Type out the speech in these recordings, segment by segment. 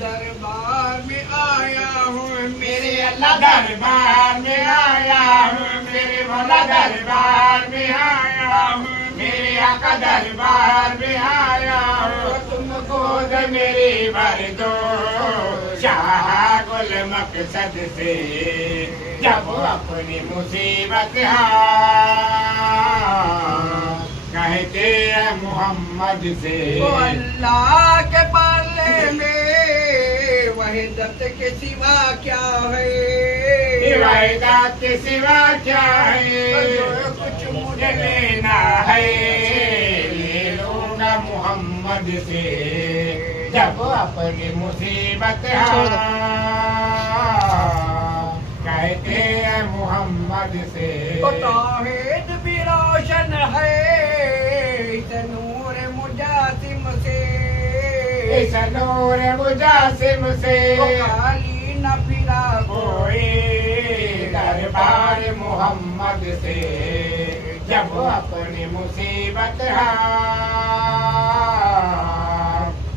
दरबार में आया हूँ मेरे अल्लाह दरबार में आया हूँ मेरे मौला दरबार में आया हूँ मेरे आका दरबार में आया हूँ तुम गोद मेरी भर दो शाह गुल मकसद से जब अपनी मुसीबत कहते हैं मोहम्मद से अल्लाह के पाले में वहीदत के सिवा क्या है इबादत के सिवा क्या है जो कुछ मुझे लेना है ले लूंगा मोहम्मद से जब अपनी मुसीबत कहते हैं मोहम्मद से तौहीद भी रोशन है इस नूर मुजासिम से इस नूर मुजासिम से खाली न फिरा कोई दरबार मोहम्मद से जब अपनी मुसीबत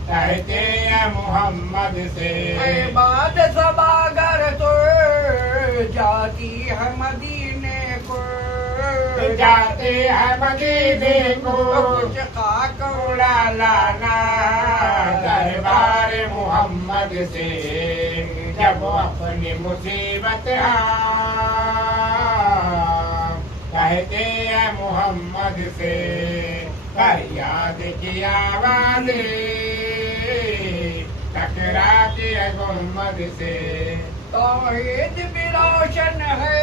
कहते हैं मोहम्मद से बात सबागर तो जाती है मदीने को जाते हैं मदीने को कुछ खाक उड़ा लाना दरबार मोहम्मद से जब अपनी मुसीबत कहते हैं मोहम्मद से फरियाद की आवाज टकराती है मोहम्मद से तौहीद भी रोशन है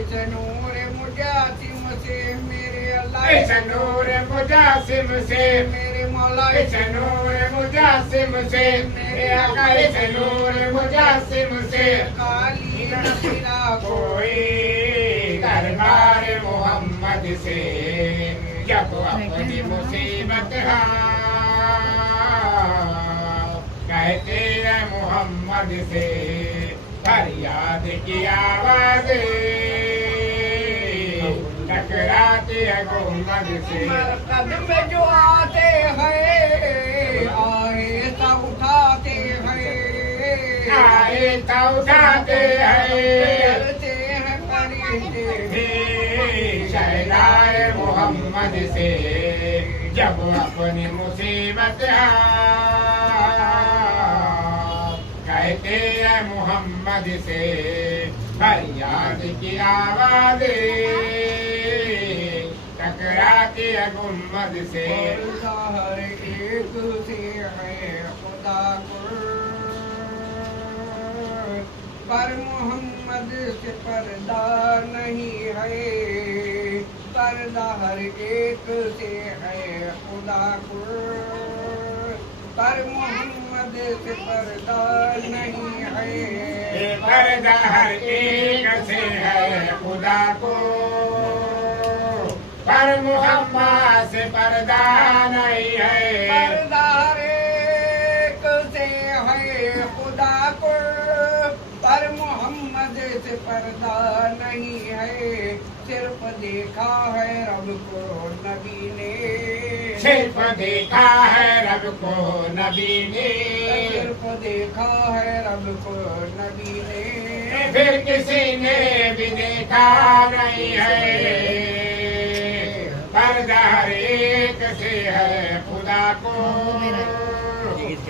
इस नूर मुजासिम से मेरे अल्लाह इस नूर मुजासिम से मेरे मौला इस नूर मुजासिम से मेरे आका इस नूर मुजासिम से काली न फिरा कोई दरबार मोहम्मद से जब अपनी मुसीबत कहते हैं मोहम्मद से फरियाद की आवाज टकराती है मोहम्मद से कदम जो आते हैं आए तो उठाते हैं आए तो उठाते हैं चलते हैं परिंदे शहनाए मोहम्मद से जब अपनी मुसीबत कहते हैं मोहम्मद से फरियाद की आवाज टकराती है मोहम्मद से हर एक से है खुदा को पर मोहम्मद से पर्दा नहीं है पर्दा हर एक से है खुदा को पर मोहम्मद से पर्दा नहीं है पर्दा हर एक से है खुदा को पर मोहम्मद से पर्दा नहीं है पर्दा हर एक से है खुदा को पर मोहम्मद से पर्दा नहीं है सिर्फ देखा है रब को नबी ने सिर्फ देखा है रब को नबी ने सिर्फ देखा है रब को नबी ने फिर किसी ने भी देखा नहीं है पर्दा हर एक से है खुदा को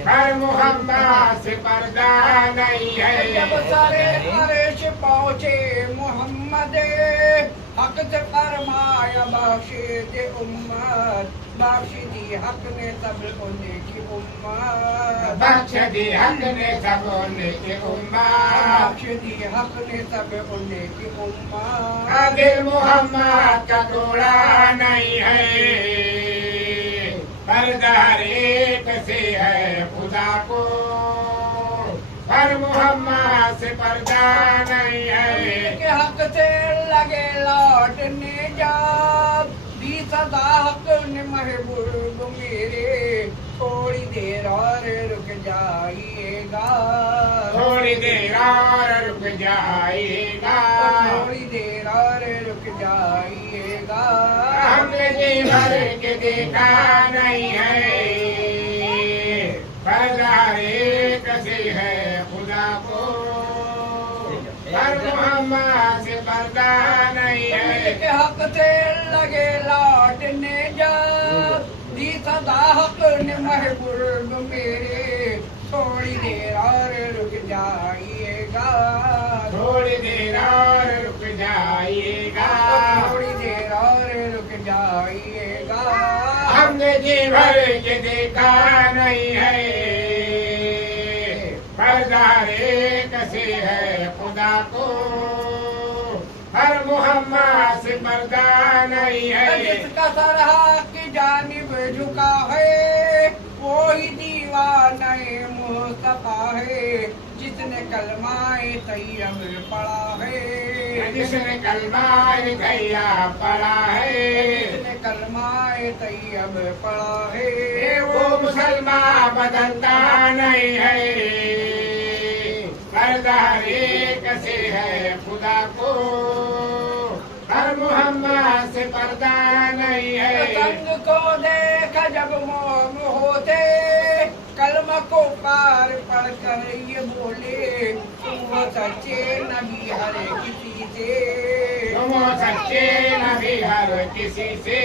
पर मोहम्मद से पर्दा नहीं है जब सारे अर्श पहुँचे मोहम्मद हक से फरमाया बख्शे दे उम्मत बख्श दी हक ने सब की उम्मत बख्श दी हक ने सब की उम्मत बख्श दी हक ने सब की उम्मत दिल मोहम्मद का टोड़ा नहीं है पर्दा हर एक से है खुदा को पर मोहम्मद से पर्दा नहीं है के हक से लगे लौटने जब भी सदा हक ने महबूब मेरे थोड़ी देर और रुक जाइएगा, थोड़ी देर और रुक जाइएगा, थोड़ी देर और रुक जाइएगा। हमने जी भर के देखा नहीं है, पर्दारे कैसे है खुदा को, पर मोहम्मद से पर्दा नहीं है। के हक से लगे लौटने जा, दी सदा हक ने महबूब मेरे, थोड़ी देर और रुक जाइएगा, थोड़ी देर और रुक जाइएगा, थोड़ी देर और रुक जाइएगा। हमने जी भर के देखा नहीं है, पर्दारे कैसे है खुदा को, हर मोहम्मद से पर्दा नहीं है। जिसका सर हक की जानिब झुका है, वो ही दीवाना मुस्तफा है, जिसने कलमाए तैयब पढ़ा है, जिसने कलमाए तैयब पढ़ा है, जिसने कलमाए तैयब पढ़ा है, वो मुसलमान बदलता नहीं है, पर्दारे कैसे है खुदा को, हर मोहम्मद से पर्दा नहीं है। संग को देखा जब मोम होते, कलमा को पार पढ़ कर ये बोले, तुम हो सच्चे नबी हर किसी से, तुम हो सच्चे नबी हर किसी से,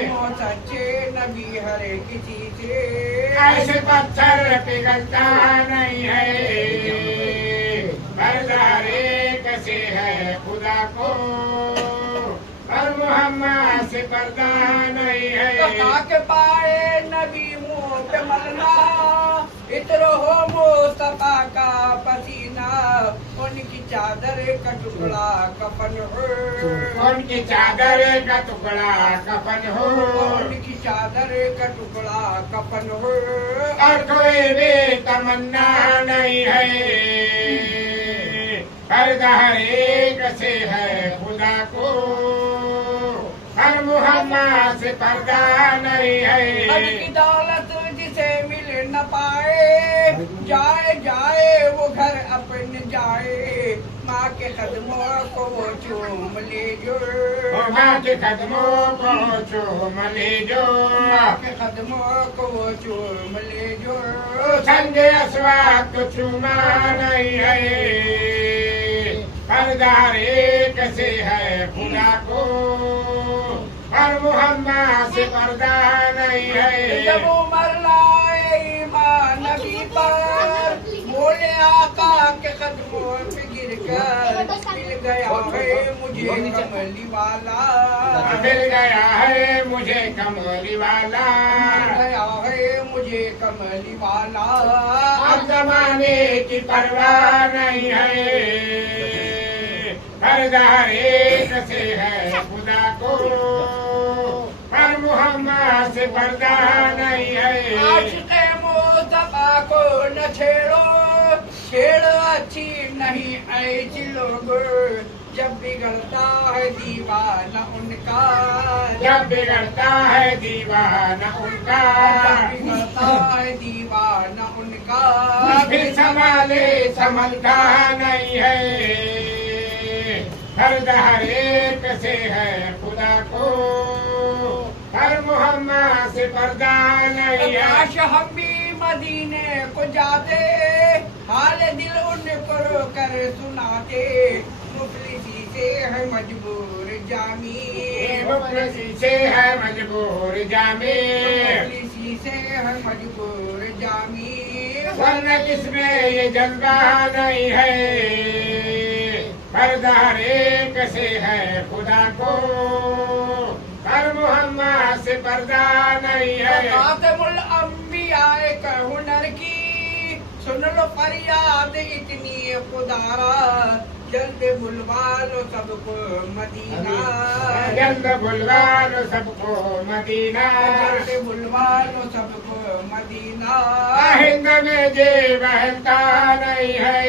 तुम हो सच्चे नबी हर किसी से। ऐसे पत्थर पिघलता नहीं है, पर्दारे कैसे है खुदा को, पर मोहम्मद से पर्दा नहीं है। के पाए नबी मुंह पे मलना, इत्र हो मुस्तफा का पसीना, उनकी चादर का टुकड़ा कफन हो, उनकी चादर का टुकड़ा कफन हो, उनकी चादर का टुकड़ा कफन हो। और कोई भी तमन्ना नहीं है, पर्दारे कैसे है खुदा को, हर मोहम्मद से पर्दा नहीं है। अब की दौलत जिसे मिल न पाए, जाए जाए वो घर अपने जाए, माँ के कदमों को वो चूम ले जो, माँ के कदमों को चूम ले जो, माँ के कदमों को वो चूम ले जो। संगे अस्वाद को चूमा नहीं है, पर्दारे कैसे है खुदा को, हर मोहम्मद से पर्दा नहीं है। जब उमर लाए ईमान नबी पर, बोले आका के कदमों पे गिर कर, मिल गया है मुझे कमली वाला, मिल गया है मुझे कमली वाला, मिल गया है मुझे कमली वाला। अब जमाने की परवाह नहीं है, पर्दारे कैसे है खुदा को, पर मोहम्मद से पर्दा नहीं है। आशिक़े मुस्तफा को न छेड़ो, छेड़ अच्छी नहीं ऐसी लोग, जब बिगड़ता है दीवाना उनका, जब बिगड़ता है दीवाना उनका, जब बिगड़ता है दीवाना उनका। फिर संभाले संभलता नहीं है, पर्दारे कैसे है खुदा को, हर मोहम्मद से पर्दा नहीं है। काश हम भी मदीने को जाते, हाल दिल उन पर कर सुनाते, मुफलिसी से है मजबूर जामी, मुफलिसी से है मजबूर जामी, मुफलिसी से है मजबूर जामी। वरना किसमें ये जज्बा नहीं है, पर्दारे कैसे है खुदा को, हर मोहम्मद से पर्दा नहीं है। खातमुल अंबिया का हुनर की, सुन लो फरियाद इतनी खुदारा, जल्द बुलवा लो सबको मदीना, जल्द बुलवा लो सबको मदीना, जल्द बुलवा लो सबको मदीना। हिंद में जे बहता नहीं है,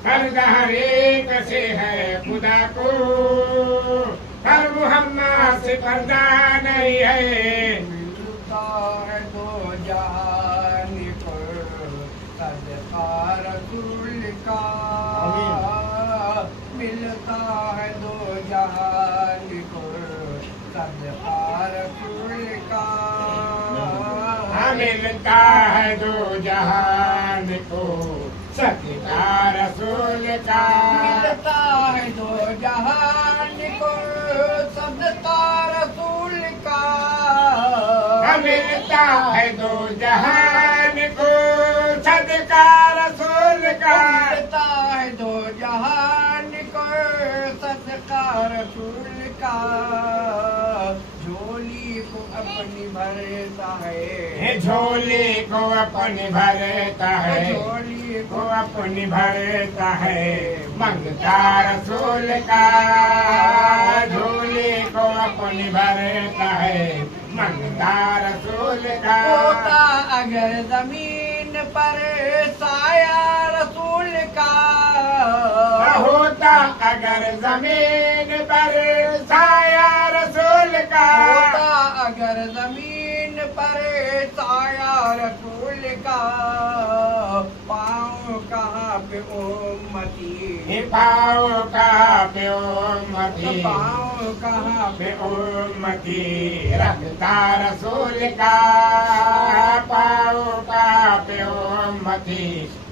पर्दारे कैसे है खुदा को, हर मोहम्मद से पर्दा नहीं है। मिलता है दो जान मिलता है दो जहान को सदका रसूल का। मिलता है दो जहान को सदका रसूल का। मिलता है दो जहान को सदका रसूल का। मिलता है दो जहान को सदका रसूल का। झोली को अपनी भरता है। झोली को अपनी भरता है। झोली को अपनी भरता है मंगता रसूल का। झोली को अपनी भरता है मंगता रसूल का। होता अगर जमीन पर साया रसूल का। होता अगर जमीन पर साया रसूल का। होता अगर जमीन पर साया रसूल का। पाँव कहाँ पे उम्मती। पाँव कहाँ पे उम्मती। पाँव कहाँ पे उम्मती रखता रसूल का। पाँव कहाँ पे उम्मती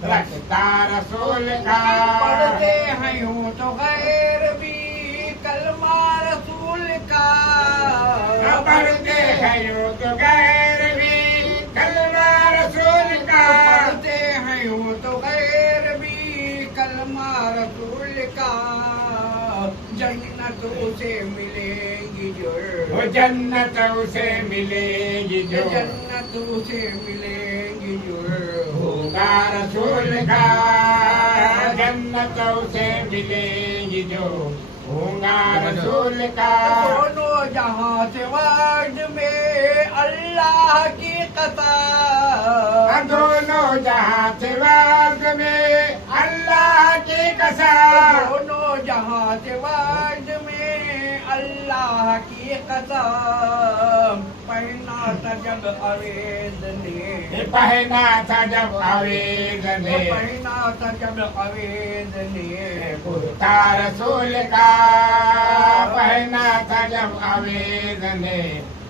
रखता रसूल का। पढ़ते हैं यूं तो गैर भी कलमा रसूल का। पढ़ते हैं यूं तो गैर भी कलमा रसूल का। पढ़ते हैं यूं तो गैर भी कलमा रसूल का। जन्नत उसे मिलेगी जो। जन्नत उसे मिलेगी जो। जन्नत उसे मिलेगी जो। होगा रसूल का। जन्नत उसे मिलेगी जो होगा रसूल का। दोनों जहां से वाद में अल्लाह की कसम। दोनों जहां से वाद में अल्लाह की कसम। दोनों जहां से वाद में अल्लाह की कसम। पहना था जब अवेद ने। पहना था जब अवेद ने। पहना था जब अवेद ने। कुर्ता रसूल का। पहना था जब अवेद ने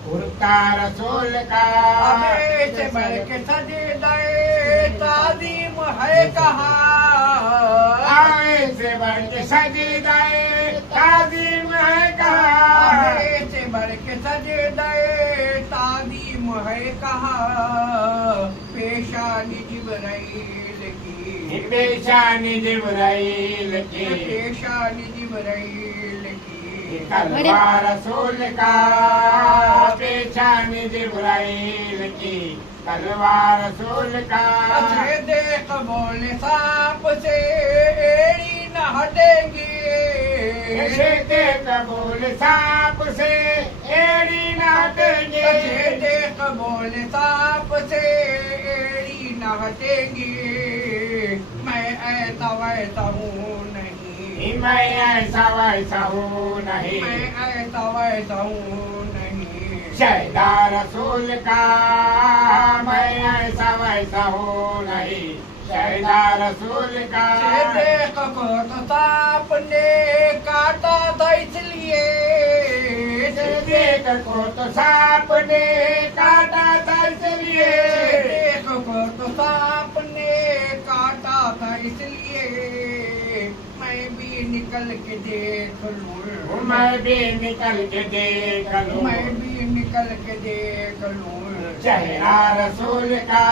कुर्ता रसूल का। हमें से बढ़ के सजदे ताज़ीम है कहाँ। हमें से बढ़ के सजदे ताज़ीम है कहाँ। हमें से बढ़ के सजदे ताज़ीम है कहाँ। पेशानी जिब्राइल की। पेशानी जिब्राइल की। पेशानी जिब्राइल की। कलवा रसूल का। पेशानी जिब्राइल की कलवा रसूल का। अच्छे देख बोले सांप से एड़ी न हटेगी। अच्छे देख बोले सांप से एड़ी न हटेगी। अच्छे देख बोले सांप से एड़ी न हटेगी। मैं ऐसा वैसा हूँ नहीं। मैं ऐसा वैसा हूँ नहीं। मैं ऐसा वैसा हूँ नहीं। शहदा रसूल का। मैं ऐसा वैसा हूँ नहीं। शहदा रसूल का। देख को तो सांप ने काटा था इसलिए। देख को तो सांप ने काटा था इसलिए। देख को तो सांप ने काटा था इसलिए। मैं भी निकल के देख लूं। मैं भी निकल के देख लूं। मैं भी निकल के देख लूं। चेहरा रसूल का।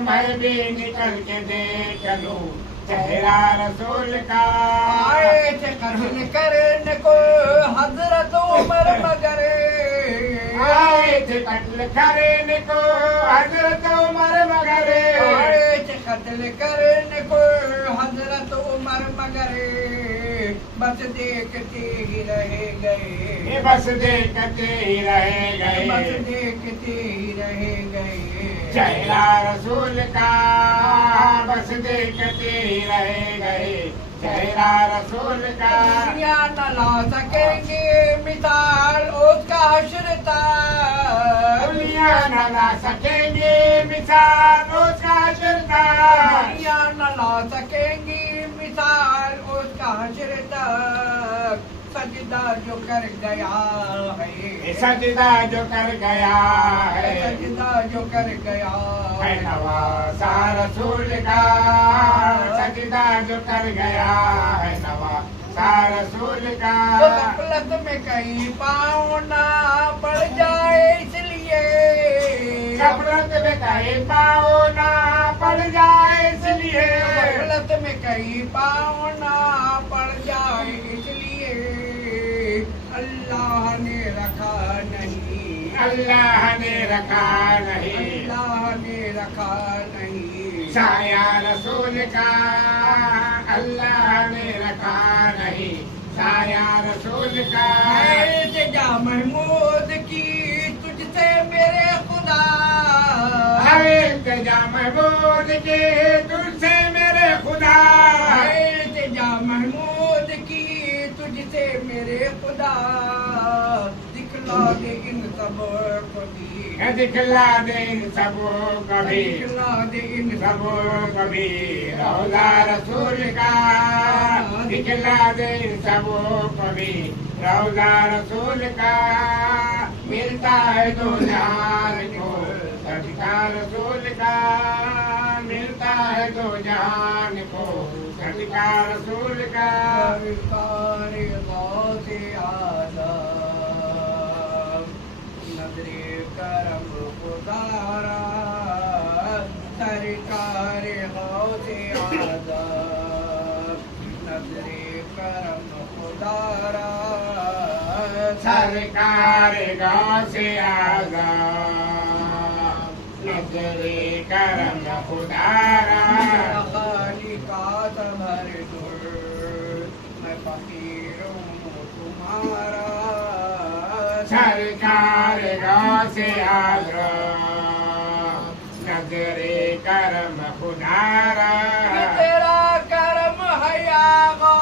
मैं भी निकल के देख लूं। चेहरा रसूल का। आए थे कत्ल करने को हजरत उमर मगर। आए थे कत्ल करने को हजरत उमर मगर। आए थे कत्ल करने को हजरत उमर मगर। बस देखते ही रह गए। बस देखते ही रह गए। बस देखते ही रह गए। चेहरा रसूल का। बस देखते ही रह गए। चेहरा रसूल का। दुनिया न ला सकेंगे मिसाल उसका हश्र था। दुनिया न ला सकेंगे मिसाल उसका हश्र था। दुनिया न ला सकेंगी मिसाल उसका हश्र तक। सजदा जो कर गया है। सजदा जो कर गया है। सजदा जो कर गया है नवासा रसूल का सजदा जो कर गया है नवासा रसूल का। तो गफलत में कहीं पाँव ना पड़ जाए इसलिए, गफलत में कहीं पाँव ना पड़ जाए इसलिए, गफलत में कहीं पाँव ना पड़ जाए इसलिए अल्लाह ने रखा नहीं, अल्लाह ने रखा नहीं, अल्लाह ने रखा नहीं साया रसूल का, अल्लाह ने रखा नहीं साया रसूल का। जा महमूद की तुझसे मेरे खुदा, जा महमूद की तुझसे मेरे खुदा, जा महमूद की तुझसे मेरे खुदा दिखला दे इन सब कभी, दिखला दे इन सबो कभी, दिखला दे इन सबो कभी रौजा रसूल का, दिखला दे इन सबो कभी रौजा रसूल का। मिलता है दो जहान को सदका रसूल का, मिलता है दो जहान को सदका रसूल का। सरकार गौसे आज़म नजरे करम खुदारा, सरकार गौसे आज़म नजरे करम खुदारा, सरकार गौसे आज़म नजरे करम खुदारा। खालिका तमर दूर मैं फकीर हूँ तुम्हारा, सरकार गौसे आज़म नजरे करम खुदारा। ये तेरा करम है आगा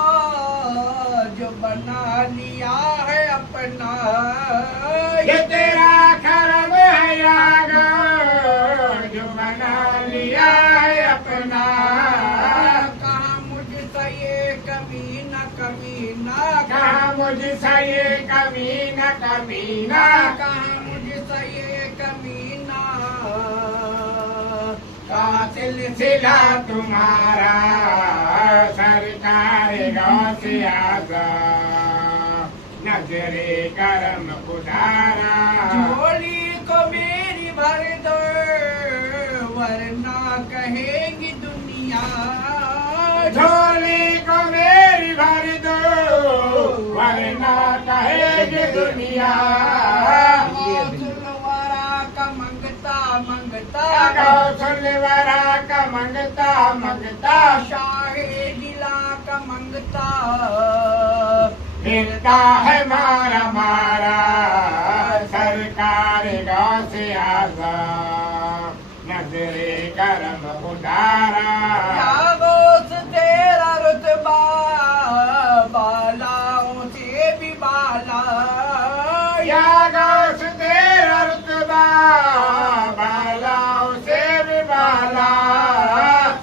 जो बना लिया है अपना, ये तेरा करम है आगा जो बना लिया है अपना। कहाँ मुझसे ये कमीना कमीना, कहाँ मुझसे ये कमीना कमीना, कहाँ मुझसे ये कमीना, कहाँ सिलसिला तुम्हारा सरकार गौसे आज़म नजरे करम खुदारा। झोली को मेरी भर दो वरना कहेगी दुनिया, झोली को मेरी भर दो वरना कहेगी दुनिया। गौसुलवरा का मंगता मंगता, गौसुलवरा का मंगता मंगता, शाहे दिला का मंगता मिलता है मारा मारा सरकार गौसे आज़म नजरे करम खुदारा। या गौस तेरा रुतबा बालाओं से भी बाला, या गौस तेरा रुतबा बालाओं से भी बाला।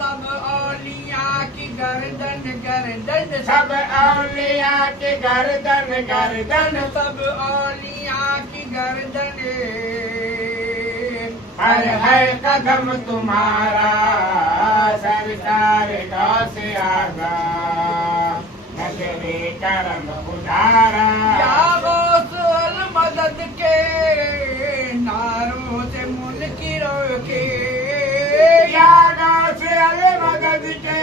सब औलिया की गर्दन गर्दन, सब औलिया की गर्दन गर्दन, सब औलिया की गर्दन हर है कदम तुम्हारा सरकार गौसे आज़म नजरे करम खुदारा। या गौस अल मदद के नारों से मुनकिरों के, या गौस अल मदद के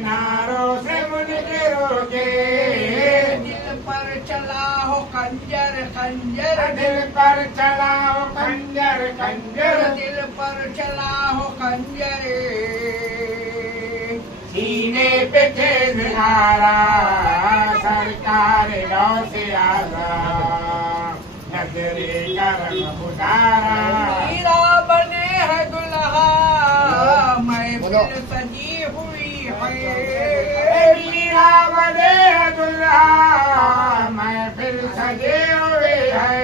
नारों से मुनकिरों के। दिल पर चला हो खंजर खंजर, दिल पर चलाओ खंजर खंजर, दिल पर चला हो खंजर सीने पे तेज हारा सरकार गौसे आज़म नजरे करम खुदारा। मीरा बने है दुल्हा महफिल सजी हुई है, मीरा बने दुल्हा महफिल सजे हुए है।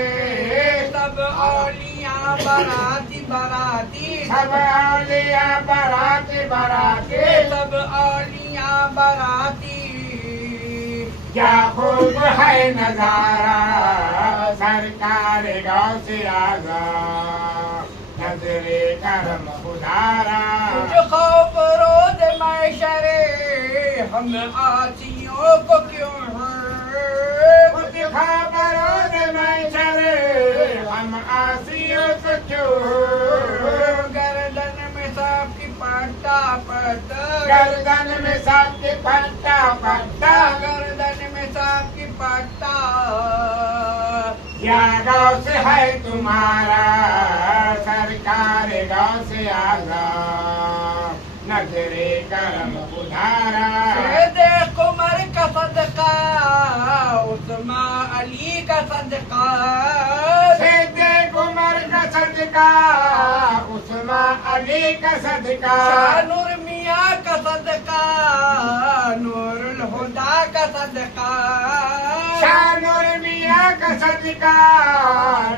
सब औलिया बराती बराती, सब औलिया बराती बराती, सब औलिया बराती। क्या खूब है नजारा सरकार गौसे आज़म नजरे करम उधारा। कुछ खौफ रोज मैशरे हम आसियों को क्यों है, कुछ खबरों ने मैशरे हम आसियों को क्यों। गर्दन में सांप की पट्टा पट्टा, गर्दन में सांप की पट्टा पट्टा, गर्दन में सांप की पट्टा। क्या गाँव से है तुम्हारा सरकार गाँव से आगा, नजरे करम उधारा। देख उमर का सदका उस्मा अली का सदका, सिद्दीक उमर का सदका उस्मा अली का सदका। नूर मियाँ का सदका नूरुल हुदा का सदका, शानुर मियाँ का सदका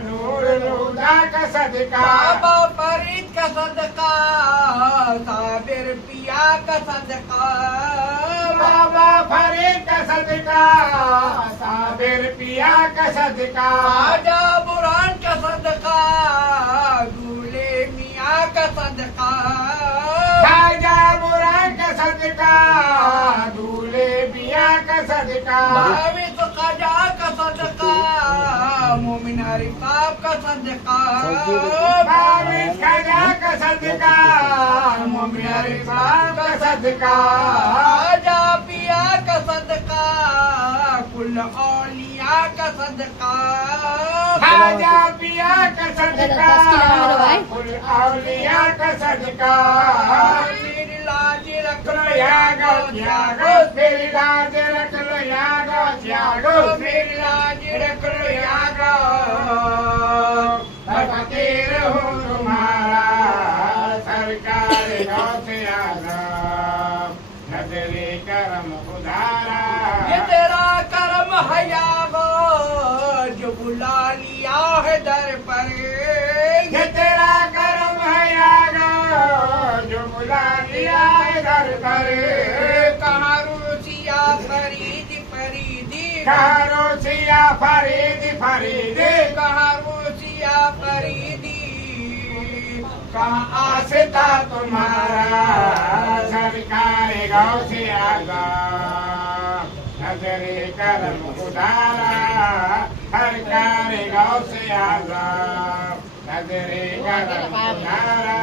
नूरुल हुदा का सदका। बाबा फरीद का सदका साबिर पिया का सदका, बाबा फरीद का सदका साबिर पिया का सदका। आजा बुरहान का सदका दूल्हे मियाँ का सदका, खाजा बुरहान का सदका दूल्हे मियाँ का सदका। भाविस ख्वाजा का सदका मोमिन रिफाब का सदका, भाविस खाजा का सदका मोमिन रिफाब का सदका। आजा पिया का सदका कुल औलिया का सदका, खाजा पिया का सदका कुल औलिया का सदका। मेरी लाज रख लो यागो यागो मेरी लाज रख लो यागो यागो मेरी लाज रख लो यागो। फकीर हूँ तुम्हारा सरकार गाँव से आगा, नजरे करम उधारा। ये तेरा करम है यागो जो बुला लिया है दर पर, ये तेरा करम है यागा जो बुला लिया है दर पर। कहाँ रूसिया फरीदी फरीदी, कारोसिया फरीदी फरीदी, कहाँ रूसिया फरीदी, कहाँ आस्था तुम्हारा सरकार गाँव से आगा, नजरे करम उधारा। सरकार गाँव से आगा, नजरे करम उधारा।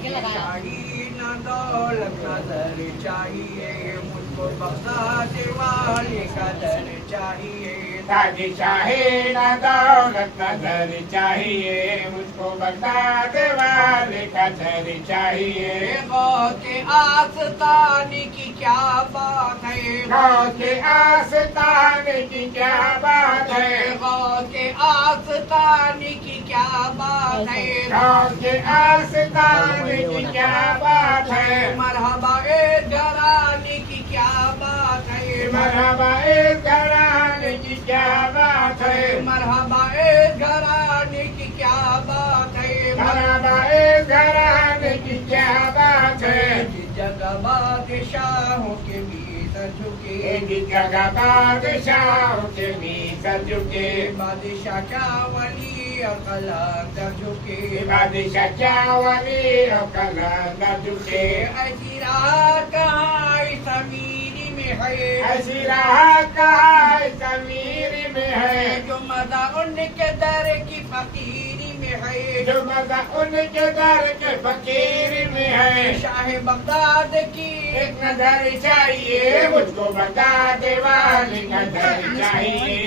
चाहिए न दौलत न दर चाहिए मुझको बख्शाने वाले का दर चाहिए। ताजी शाही न दौलत न दर चाहिए, मुझको बता वाले का दर चाहिए। गौ के आस्ताने की क्या बात है, गाँव के आस्ताने की क्या बात है। गौ के आस्ताने की क्या बात है, गाँव के आस्ताने की क्या बात है। मरहबा ए घराने की क्या बात है, मरहबा इस घराने की क्या बात है। मरहबा ए घराने की क्या बात है। मरहबा इस घराने की क्या बात है। जिस जगह बादशाहों के भी सर झुके, जिस जगह बादशाहों के भी सर झुके, बादशाह क्या वली कलंदर झुके, बादशाह क्या वली कलंदर झुके। ऐसी रात कहाँ इस अमीरी में है, ऐसी राहत कहाँ इस अमीरी में है। जो मजा उनके दर की फकीरी में है, जो मजा उनके दर के फकीरी में है। शाह बगदाद की एक नजर चाहिए मुझको, बता दे वाली नजर चाहिए।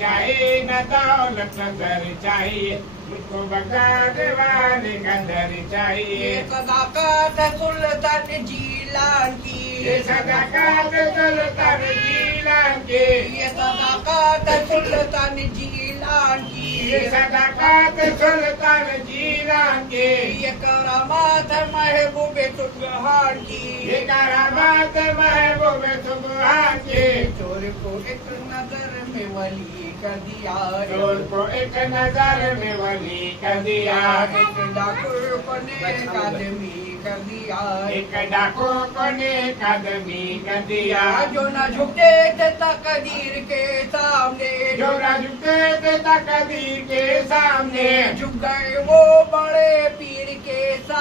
शाही न दौलत नजर चाहिए, मुझको बता दे वाली नजर चाहिए। ये सदाकत सुल्तान जीलान की, ये सदाकत सुल्तान जीलान की, ये सदाकत सुल्तान जीलान की, ये सदाकत सुल्तान जीलान की, ये करामात महबूब सुबहान की, ये करामात महबूब सुबहान की। चोर को एक नजर में वली कर दिया, चोर को एक नजर में वली कर दिया। एक डाकुर को नेक आदमी कर दिया, एक डाकू को नेक आदमी कर दिया। जो न झुकते थे तकदीर के सामने, जो न झुकते थे तकदीर के सामने, झुक गए वो बड़े पीर के सामने।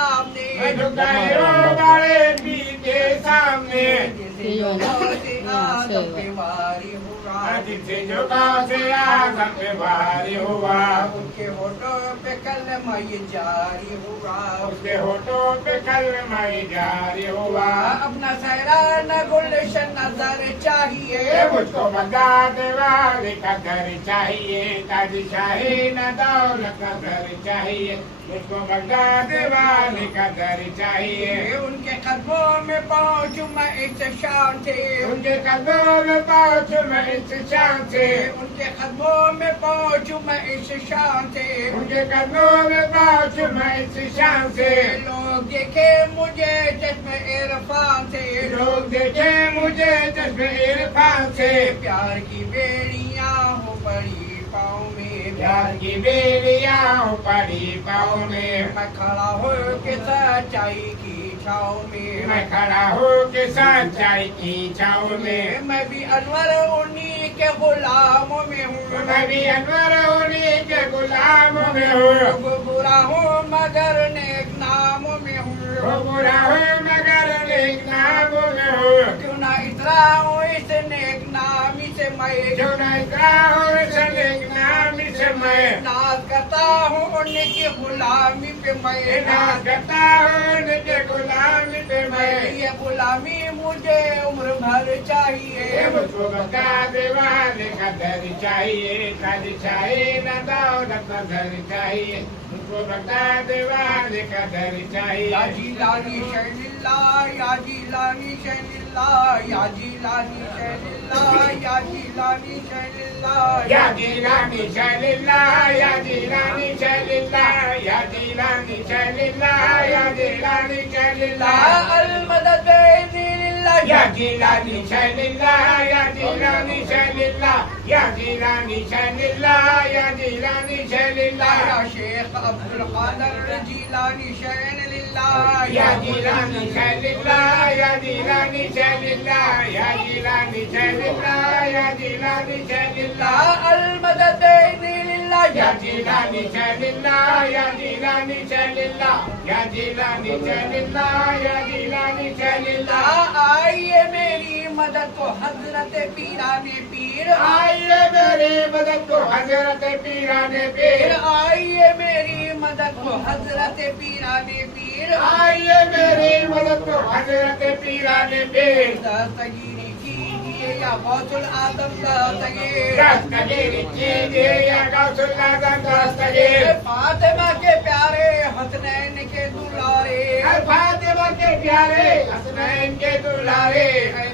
आजम पे वारी हुआ, जिसे जो गाँव से आजम पे वारी हुआ, उनके होठों पे कलमा ये जारी हुआ, उसके होठों पे कलमा जारी हुआ। अपना सहरान गुलशन नजर चाहिए, ये मुझको बगदाद वाले का घर चाहिए, ताजशाही न दौलत का घर चाहिए, मुझको बगदाद वाले का घर चाहिए। उनके कदमों में पहुंचूं मैं इस शान से, उनके कदमों में पहुंचूं मैं इस शान से, उनके कदमों में पहुंचूं मैं इस शान से, उनके कदमों में पहुंचूं मैं इस शान से। लोग देखे मुझे चश्मे इरफान से, लोग देखे मुझे चश्मे इरफान से, प्यार की बेड़ियां हो पड़ी पाँव में, प्यार की बेड़ियां पड़ी पाँव में। मैं खड़ा हो के सच्चाई की छाँव में, मैं खड़ा हो के सच्चाई की छाँव में। मैं भी अनवर उन्हीं के गुलामों में हूँ, मैं भी अनवर उन्हीं के गुलामों में हूँ। वो बुरा हूँ मगर नेक नामों में हूँ, वो बुरा हूँ मगर नेक नामों में हूँ। क्यों ना इतराऊं इस नेक नामी से मैं, क्यों ना इतना हूँ इस नेक नामी से मैं, नाज करता हूँ उनकी गुलामी पे मैं, नाज करता हूँ उनके गुलामी पे मैं। ये गुलामी मुझे उम्र भर चाहिए, मुझको बगदाद वाले का घर चाहिए, ताजशाही न दौलत का घर चाहिए, मुझको बगदाद वाले का घर चाहिए। या जीलानी शैलिल्ला, या जीलानी शैलिल्ला, या जीलानी शैलिल्ला, या जीलानी शैलिल्ला, या जीलानी शैलिल्ला, या जीलानी शैलिल्ला, या जीलानी शैलिल्ला, या जीलानी शैलिल्ला, अलमदद बेइज़्निल्लाह, या जीलानी शैलिल्ला, या जीलानी शैलिल्ला, या जीलानी शैलिल्ला, या जीलानी शैलिल्ला, या शेख अब्दुल कादिर जीलानी शैन लिल्लाह, या जीलानी शैलिल्ला, या जीलानी शैलिल्ला, या जीलानी शैलिल्ला, या जीलानी शैलिल्ला, अलमदद बेइज़्निल्लाह, या जीलानी शैलिल्ला, या जीलानी शैलिल्ला, या जीलानी शैलिल्ला, या जीलानी शैलिल्ला। आइए मेरी मदद को हजरत पीराने पीर, आइए मेरी मदद को हजरत पीराने पीर, आइए मेरी मदद को हजरत पीराने पीर, आइए मेरी मदद को हजरत पीराने पीर। दस्तगीरी कीजिए या गौसुल आदम दस्तगीर, दस्तगीरी कीजिए या गौसुल आज़म दस्तगीर। फातिमा के प्यारे हसनैन के दुलारे, फातिमा के प्यारे हसनैन के दुलारे,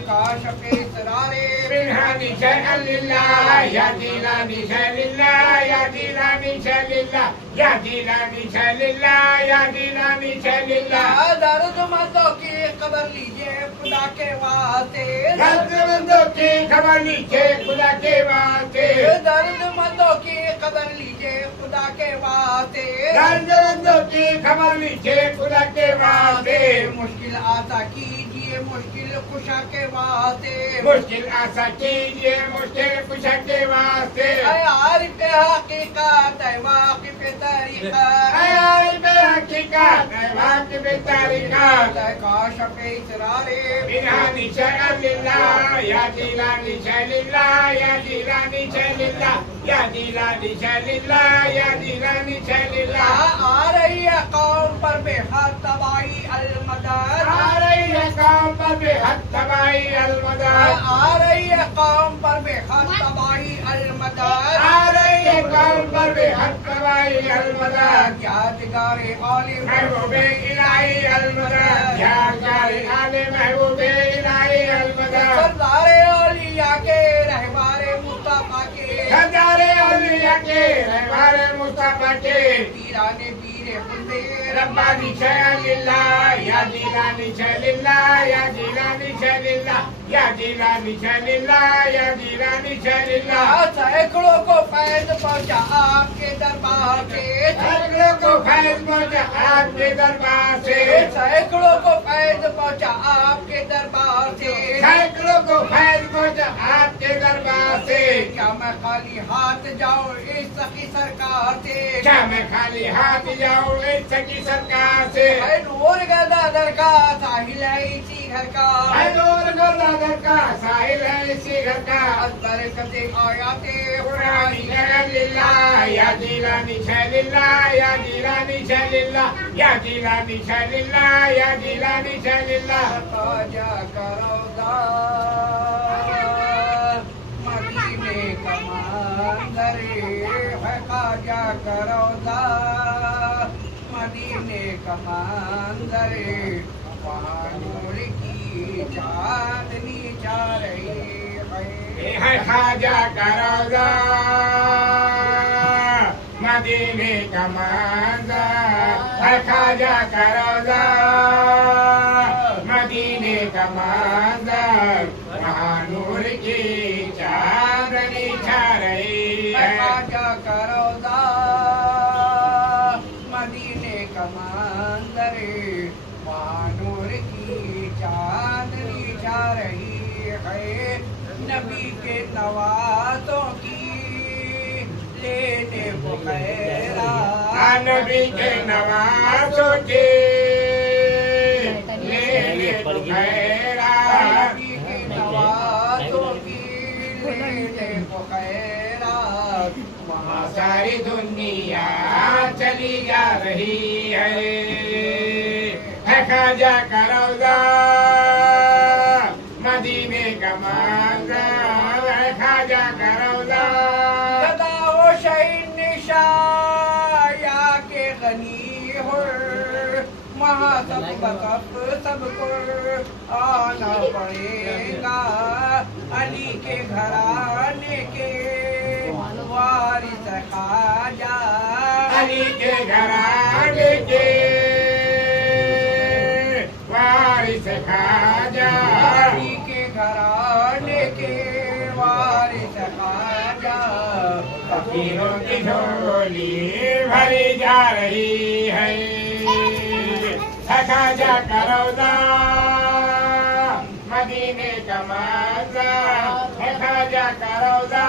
काश पे सरारे, बिरहानी शैलिल्लाह, या जीलानी शैलिल्लाह, या जीलानी शैलिल्लाह, या जीलानी शैलिल्लाह, या जीलानी शैलिल्लाह। दर्दमंदों की खबर लीजिए खुदा के वास्ते, दर्दमंदों की खबर लीजिए खुदा के वास्ते, दर्दमंदों की खबर लीजिए खुदा के वास्ते, दर्दमंदों की खबर लीजिए खुदा के वास्ते। मुश्किल आशा कीजिए मुश्किल कुशा के वास्ते, मुश्किल आशा कीजिए मुश्किल कुशा के वास्ते। आरिफ हकीकत है वाकिफ तरीका, आरिफ हकीकत है वाकिफ तरीका, काश पे इसरारे, बिरहानी शैलिल्लाह, या जीलानी शैलिल्लाह, या जीलानी शैलिल्लाह, या जीलानी शैलिल्लाह, या जीलानी शैलिल्लाह। आ रही है कौम पर बेहद तबाही अलमदद, आ रही है कौम पर बेहद तबाही अलमदद, आ रही है कौम पर बेहद तबाही अलमदद, आ रही है कौम पर बेहद तबाही अलमदद। यादगारे आलिम महबूबे इलाही अलमदद, यादगारे आले महबूबे इलाही अलमदद। सरदारे औलिया के रहबारे मुस्तफा के, सरदारे औलिया के रहबारे मुस्तफा के, पीराने पीरे खुदे रब्बानी शैलिल्लाह, या जीलानी शैलिल्लाह, या जीलानी शैलिल्लाह, या जीलानी शैलिल्लाह, या जीलानी शैलिल्लाह। सैकड़ों को फैज पहुंचा आपके दरबार से, सैकड़ों को फैज पहुंचा आपके दरबार से, सैकड़ों को फैज पहुंचा आपके दरबार से, सैकड़ों को फैज पहुंचा आपके दरबार से। क्या मैं खाली हाथ जाऊं इस सखी सरकार से, क्या मैं खाली हाथ जाऊं इस सखी सरकार से। नूर गदादर का साहिल है इसी घर का है नूर गुरदादर का साहिल है इसी घर का बरकते आयाते पुरानी शैलिल्ला या जीलानी शैलिल्ला या जीलानी शैलिल्ला या जीलानी शैलिल्ला या जीलानी शैलिल्ला खाजा करोदा मदीने का मंदरे है खाजा करोदा मदीने का मंदरे वहाँ नूर की चांदनी जा रही है खाजा करोदा मदीने का मंज़र है खाजा करोदा मदीने का मंज़र वहाँ नूर की चांदनी छा रही है खाजा करोदा मदीने का मंदरे वहाँ नूर की चांदनी छा रही है नबी के नवाज़ों की लेने को खैरा नबी के नवाज़ों की लेने को खैरा नबी के नवाज़ों की लेने को खैरा वहाँ सारी दुनिया चली जा रही है खाजा करोदा मदीने का मंज़र है खाजा करोदा गदा हो शहीद निशाया के गनी हो वहाँ सबको आना पड़ेगा अली के घराने के वारिस खाजा अली के घराने के वारिस खाजा अली के घराने के वारिस खाजा फकीरों की झोली भरी जा रही है खाजा करोदा मदीने का मंज़र है खाजा करोदा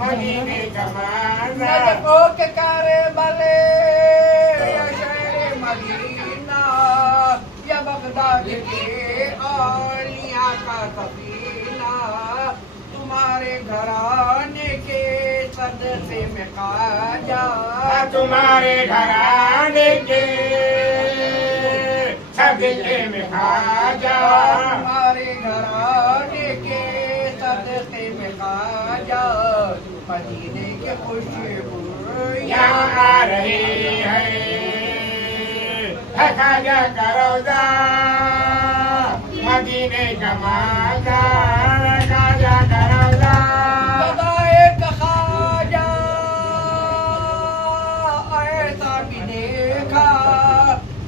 मदीने का मंज़र को के करे भले या शहर मदीना या बगदाद के औलिया का सफीना तुम्हारे घराने के सदसे में खाजा तुम्हारे घराने के सदके में खाजा तुम्हारे घराने के सदसे में खाजा मदीने के खुशबू यहाँ आ रही है खाजा करोदा मदीने का मंज़र खाजा करोदा एक खाजा ऐसा भी देखा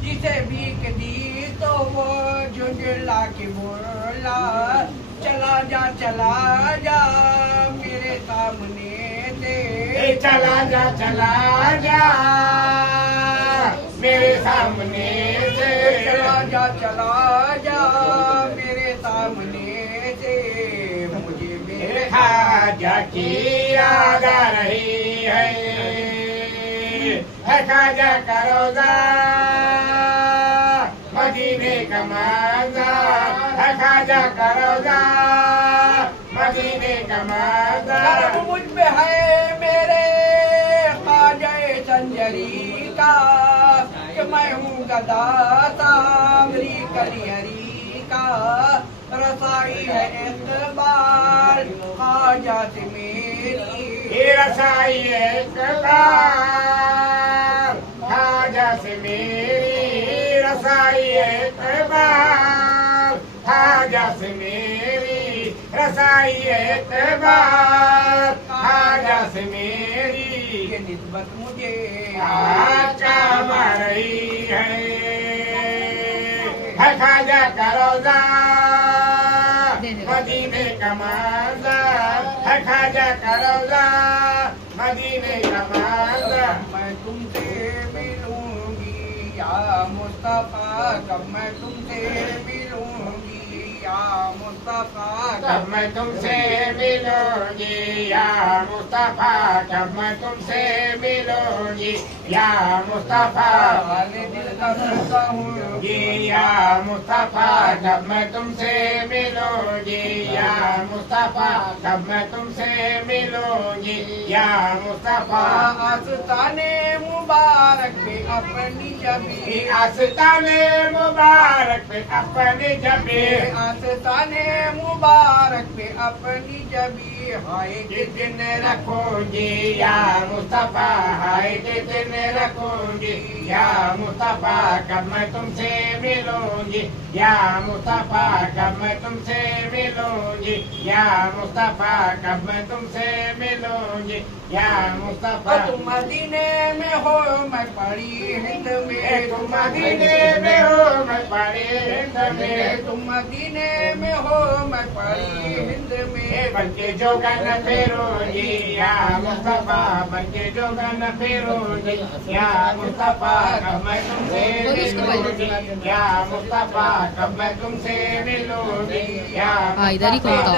जिसे भीख दी तो वो झुंझला के बोला चला जा मेरे सामने से चला जा मेरे सामने से चला जा मेरे सामने से मुझे मेरे खाजा की याद आ रही है खाजा करोदा मदीने का मंज़र है खाजा करोदा मदीने का मंज़र कर्म मुझ पे है मेरे ख्वाजा संजरी का कि मैं हूँ गदा सामरी कलियरी का रसाई है इकबाल ख्वाजा से मेरी रसाई इकबाल खाजा से मेरी रसाई इकबाल खाजा से मेरी रसाई इकबाल खाजा से मेरी ये निस्बत मुझे आका मार रही है खाजा करोदा मदीने का मंज़र है खाजा करोदा मदीने का मंज़र मैं तुमसे मिलूंगी या मुस्तफा कब मैं तुमसे मिलूंगी या मुस्तफा कब मैं तुमसे मिलूंगी या मुस्तफा कब मैं तुमसे मिलूंगी या मुस्तफा वाले दिल का करता हूँ या मुस्तफा कब मैं तुमसे मिलूंगी या मुस्तफा कब मैं तुमसे मिलूंगी या मुस्तफा आस्ताने मुबारक पे अपनी जबी आस्ताने मुबारक पे अपनी जबी आस्ताने मुबारक पे अपनी जबी हाय के दिन रखूंगी या मुस्तफा हाय के दिन रखूंगी या मुस्तफा कब मैं तुमसे मिलूंगी या मुस्तफा कब मैं तुमसे मिलूंगी या मुस्तफा कब मैं तुमसे मिलूंगी या मुस्तफा तुम मदीने में हो मैं पड़ी हिंद में तुम मदीने में हो मैं पड़ी हिंद में तुम मदीने में हो मैं पड़ी हिंद में बनके जोगन फेरोगी या मुस्तफा बनके जोगन फेरोगी या मुस्तफा कब मैं तुमसे मिलूंगी या मुस्तफा कब मैं तुमसे मिलूंगी या इधर ही कौन था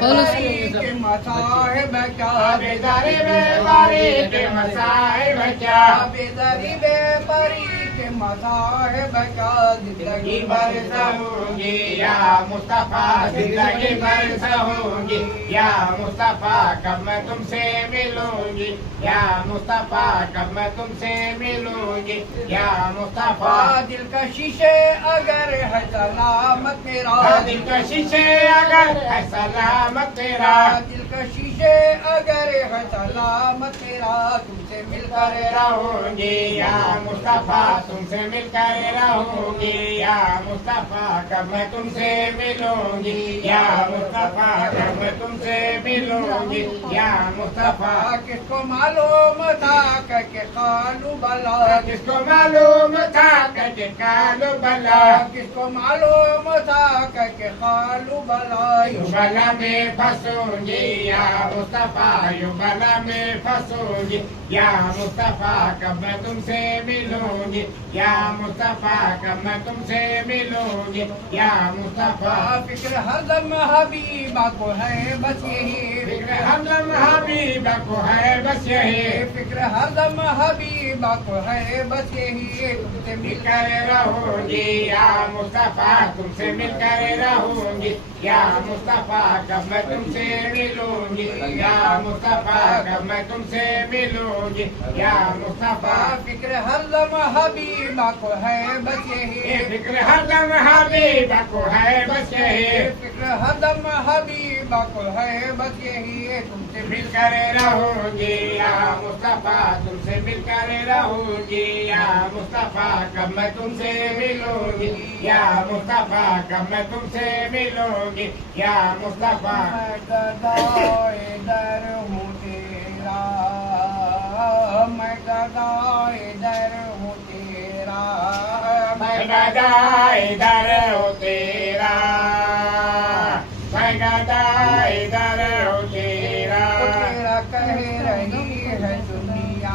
बोल उसको के मसाहिब क्या बेदारी बेबारी के मसाहिब क्या बेदारी बेपरी के मसाहिब क्या जिंदगी भर सहूंगी या मुस्तफा जिंदगी भर सहूंगी या मुस्तफा कब मैं तुमसे मिलूंगी या मुस्तफा कब मैं तुमसे मिलूंगी या मुस्तफा दिल का शीशे अगर है सलामत मेरा दिल का शीशे अगर है सलामत तेरा दिल का शीशे अगर है सलामत तेरा तुमसे मिलकर रहूंगी या मुस्तफा तुमसे मिलकर रहूंगी या मुस्तफा कब मैं तुमसे मिलूंगी या मुस्तफा कब मैं तुमसे मिलूंगी या मुस्तफा किसको मालूम था कि कालू बला किसको मालूम था कि कालू बला किसको मालूम था कि कालू बला बला में फंसूंगी या मुस्तफा बला में फंसूंगी या मुस्तफा कब मैं तुमसे मिलूंगी या मुस्तफा कब मैं तुमसे मिलूंगी या मुस्तफा फिक्र हरदम हबीबा को है बस यही फिक्र हरदम हबीबा को है बस यही फिक्र हरदम हबीबा को है बस यही तुमसे मिलकर रहूंगी या मुस्तफा तुमसे मिलकर रहूंगी या मुस्तफा कब मैं तुमसे मिलूंगी या मुस्तफा कब मैं तुमसे मिलूंगी या मुस्तफा फिक्र हरदम हबीबा को है बस यही फिक्र हरदम हबीबा को है बस यही फिक्र हरदम हबीबा को है बस यही तुमसे मिलकर रहूंगी या मुस्तफा तुमसे मिलकर रहूंगी या मुस्तफा कब मैं तुमसे मिलूंगी या मुस्तफा कब मैं तुमसे मिलूंगी या मुस्तफा इधर हूँ तेरा मैं गदा इधर हूँ तेरा मैं गदा इधर हो तेरा मैं गदा इधर हो तेरा तेरा कह रही है दुनिया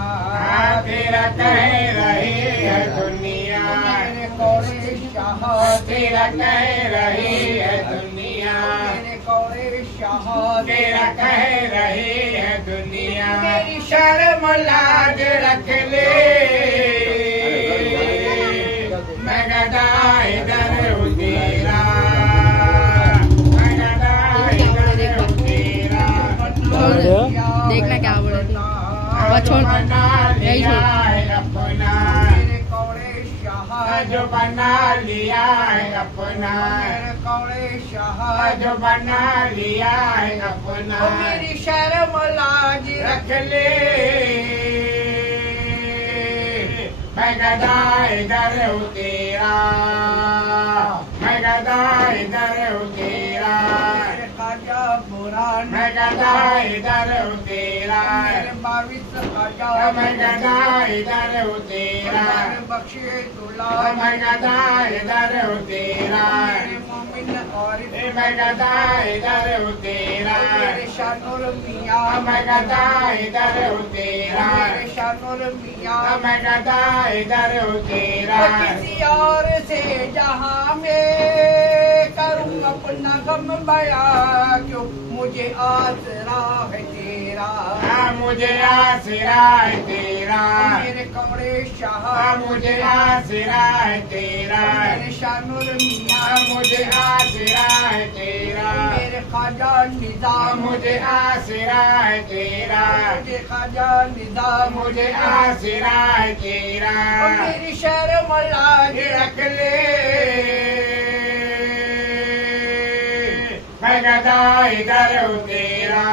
तेरा कह रही है दुनिया मेरे कौरे शाह तेरा कह रही है दुनिया मेरे कौरे शाह तेरा कह रही है दुनिया मेरी शर्म लाज रख ले मैं गदा इधर हूँ तेरा मैं गदा इधर हूँ तेरा देखना क्या बोले थे बस छोड़ बना यही लिया छोड़ है अपना मेरे कौरे शाह जो बना लिया है अपना मेरे कौरे शाह जो बना लिया है अपना मेरी शर्म लाज रख ले मैं गदा इधर हूँ तेरा मैं गदा इधर हूँ तेरा मेरे खाजा पुराण मैं गदा इधर हूँ तेरा मेरे बाविस खाजा मैं गदा इधर हूँ तेरा मेरे बख्शे तुला मैं गदा इधर हूँ तेरा मेरे मोमिन और मैं गदा इधर हूँ तेरा मेरे शानुर मियाँ मैं गदा इधर हूँ तेरा मेरे शानुर मियाँ मैं गदा इधर हूँ तेरा किसी और से जहाँ में करूँ अपना गम बया क्यों मुझे आसरा है तेरा लिया मुझे आसरा है तेरा मेरे कमरे शाह मुझे आसरा है तेरा मेरे शानुर मियाँ मुझे आसरा है तेरा मेरे ख्वाजा निजाम मुझे आसरा है तेरा मुझे ख्वाजा निजाम मुझे आसरा है तेरा मेरी शर्म लाज रख ले मैं गदा इधर हूँ तेरा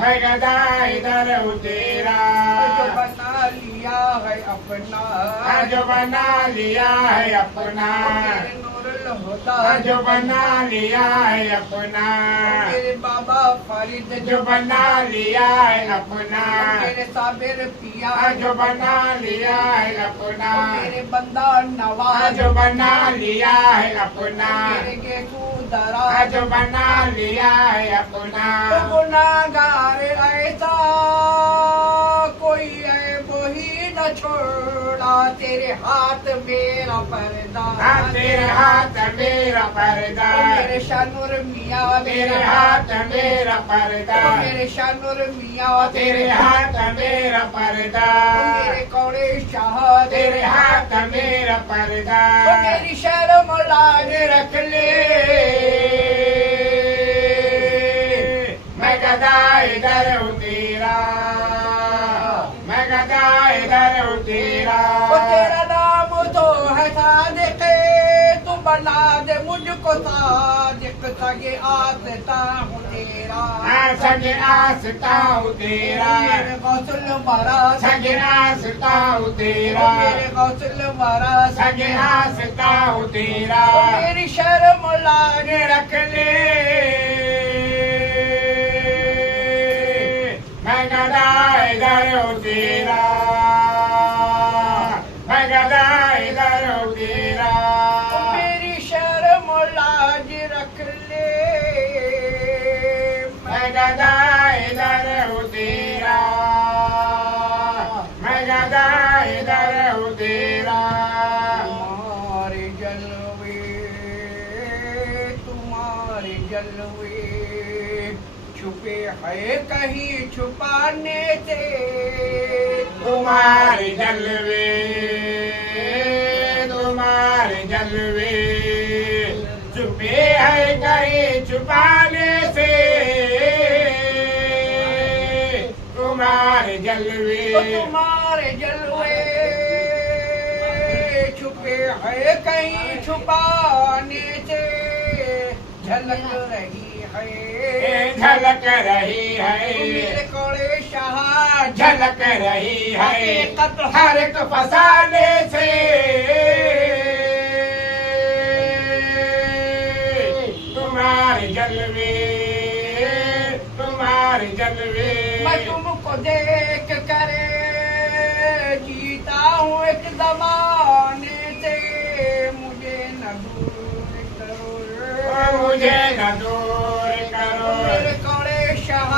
मैं गदा इधर हूँ तेरा जो बना लिया है अपना जो बना लिया है अपना मेरे नूरुल हुदा जो बना लिया है अपना मेरे बाबा फरीद जो बना लिया है अपना मेरे साबिर पिया जो बना लिया है अपना मेरे बंदा नवाज जो बना लिया है अपना मेरे गेसू दरा जो बना लिया है अपना गुनाहगार ऐसा कोई है वही न छोड़ा तेरे हाथ मेरा पर्दा तेरे हाथ मेरा पर्दा मेरे शानुर मियाँ तेरे हाथ मेरा पर्दा मेरे शानुर मियाँ तेरे हाथ मेरा पर्दा मेरे कौड़े शाह तेरे हाथ मेरा पर्दा मेरी शर्म लाज रख ले मैं गदा इधर हूँ तेरा मैं गदा इधर हूँ तेरा तेरा नाम तो है सादिक तू बना दे मुझको सादिक सगे आसता हूँ तेरा सगे आसता हूँ तेरा मेरे गौसल मरा सगे आसता हूँ तेरा मेरे गौसल मरा सगे आसता हूँ तेरा मेरी शर्म लाज रख ले मैं गदा इधर हूँ तेरा मैं गदा इधर हूँ तेरा मेरी शर्म लाज रख ले मैं गदा इधर हूँ तेरा मैं गदा इधर हूँ तेरा तुम्हारे जलवे छुपे है कहीं छुपाने से तुम्हारे जलवे छुपे है कहीं छुपाने से तुम्हारे जलवे छुपे है कहीं छुपाने से झलक रही है झलक रही है मेरे कोड़े शाह झलक रही है हकीकत हर एक फसाने से तुम्हारे जलवे मैं तुमको देख कर जीता हूँ एक जमाने से मुझे न दूर करो मुझे न दूर करो मेरे कोड़े शाह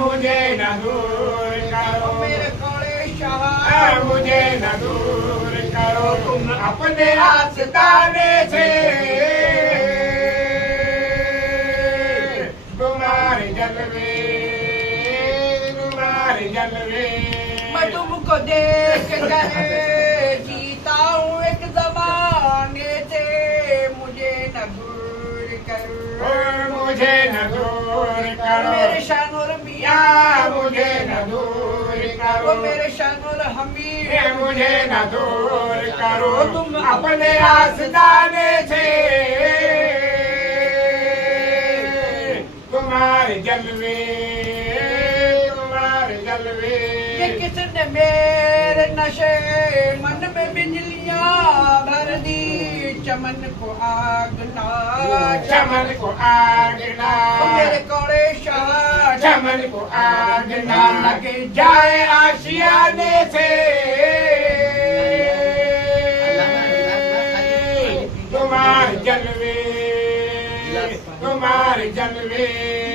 मुझे न दूर करो मेरे कोड़े शाह मुझे न दूर करो तुम अपने आस्ताने से तुम्हारे जलवे मैं तुमको देख कर जीता हूँ एक जमाने से मुझे न दूर करो मुझे न दूर करो मेरे शानुर मियाँ मुझे न दूर करो मेरे शानुर हमीद मुझे न दूर करो तुम अपने आस्ताने से तुम्हारे जलवे कि किसने मेरे नशे मन में बिजलियां भर दी चमन को आग ना मेरे कोड़े शाह चमन को आग ना लगे जाए आशियाने से तुम्हारे जलवे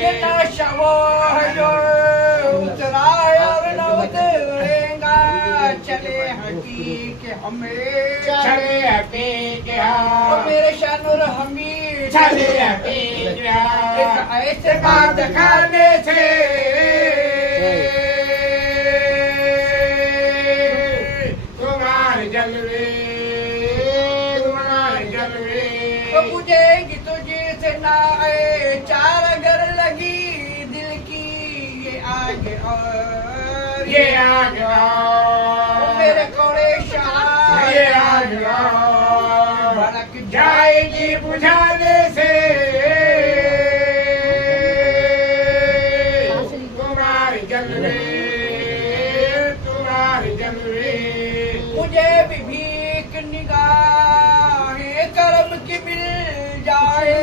ये नशा वो है जो उतरा और न उतरेगा चले हकीक हमें चले हकीक मेरे शानुर हमीद चले हकीक एक ऐसे बात खाने से जलवे तुम्हारे जलवे। तो बुझेगी तुझे से ना आए चार अगर लगी दिल की ये आग और ये आग और मेरे कोड़े शाह ये आग और भड़क जाएगी बुझाने से तुम्हारे जलवे तुम्हारे जलवे। मुझे भी भीख निगाहें कर्म की मिल जाए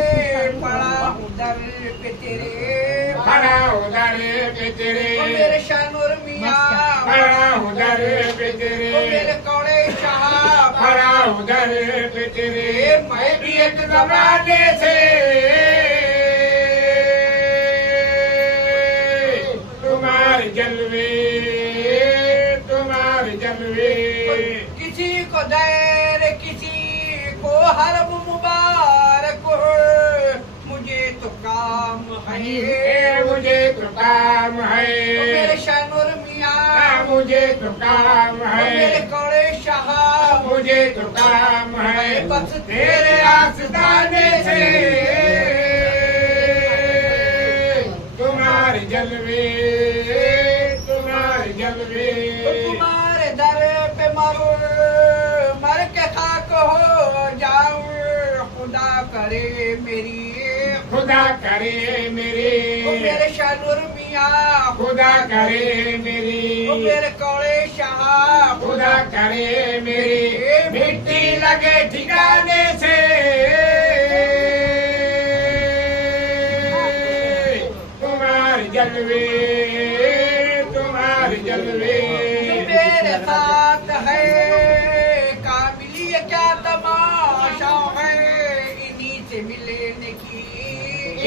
पड़ा उधर पे तेरे खड़ा उधर पे तेरे ओ मेरे शानूर मियाँ खड़ा उधर पे ओ तेरे मेरे कोड़े शाह खड़ा उधर पे तेरे। मैं भी एक जमाने से तुम्हारे जलवे तुम्हारे जलवे। किसी को दैर किसी को हरम मुबारक हो मुझे तो काम है मुझे तो काम ओ है मेरे शानूर मियाँ मुझे तो काम ओ मेरे है कोड़े शाह मुझे तो काम है। बस तेरे आस्ताने से तुम्हारे जलवे तुम्हारे जलवे। तुम्हारे दर पे मर के खाक हो जाऊं खुदा करे मेरी खुदा करे मेरी ओ मेरे शानूर मियाँ खुदा करे मेरी ओ मेरे कोड़े शाह खुदा करे मेरी। मिट्टी लगे ठिकाने से तुम्हारे जलवे तुम्हारे जलवे। मेरे साथ है काबिलिय क्या तमाशा है इन्हीं से मिलने की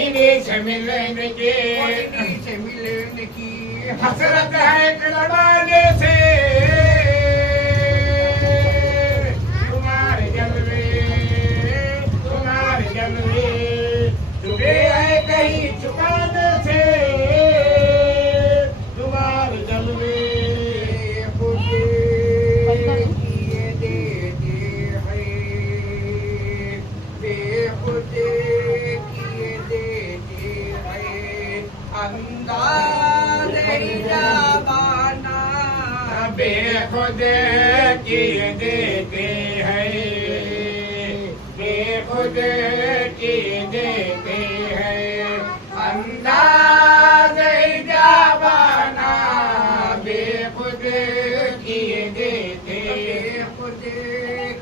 इन्हीं से मिलने के इन्हीं से मिलने की हसरत है लड़ाने से तुम्हारे जलवे तुम्हारे जलवे। डूबे है कहीं चुकाने से तुम्हारे जलवे। किए देते हैं बेखुदे किए देते हैं अंदाज ही जाबाना बेखुद किए देते हैं बेखुद किए देते हैं अंदाज ही जाबाना बेखुद किए देते खुद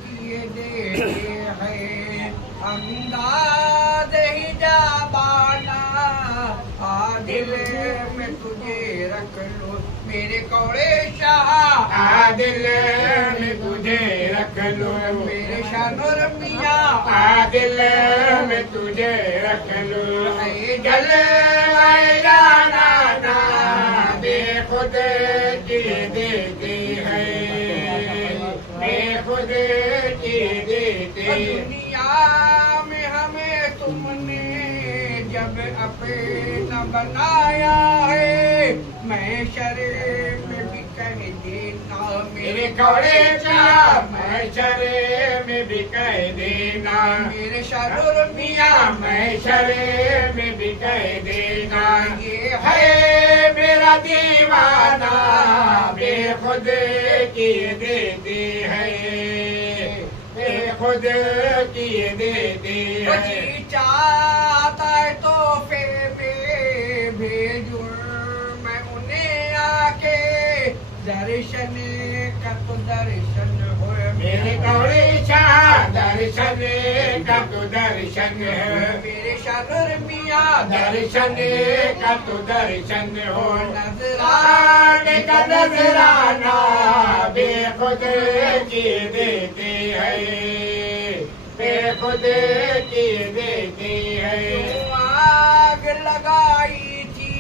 किए देते हैं अंदाज ही जाबाना आदिल में तुझे रख लो मेरे कोड़े शाह आदिल में तुझे रख लो मेरे शानूर मियाँ आदिल में तुझे रख लो। जल जाना ना बेखुद किए देते हैं बेखुद किए देते। दुनिया में हमें तुमने जब अपना बनाया है मैं शरे में भी कह देना मेरे कौड़े चाह मैं शरे में भी कह देना मेरे शानूर मियाँ मैं शरे में भी कह देना। ये है मेरा दीवाना बेखुद किए देते हैं बेखुद किए देते हैं। चाहता है तो फिर में भेजूं मैं उन्हें आके दर्शन का तो दर्शन हो मेरे कौड़े शाह दर्शन का तो दर्शन है मेरे शानूर मियाँ दर्शन का तो दर्शन हो। नजराने का नजराना बेखुद किए देते हैं बेखुद किए देते हैं। क्यों आग लगाई थी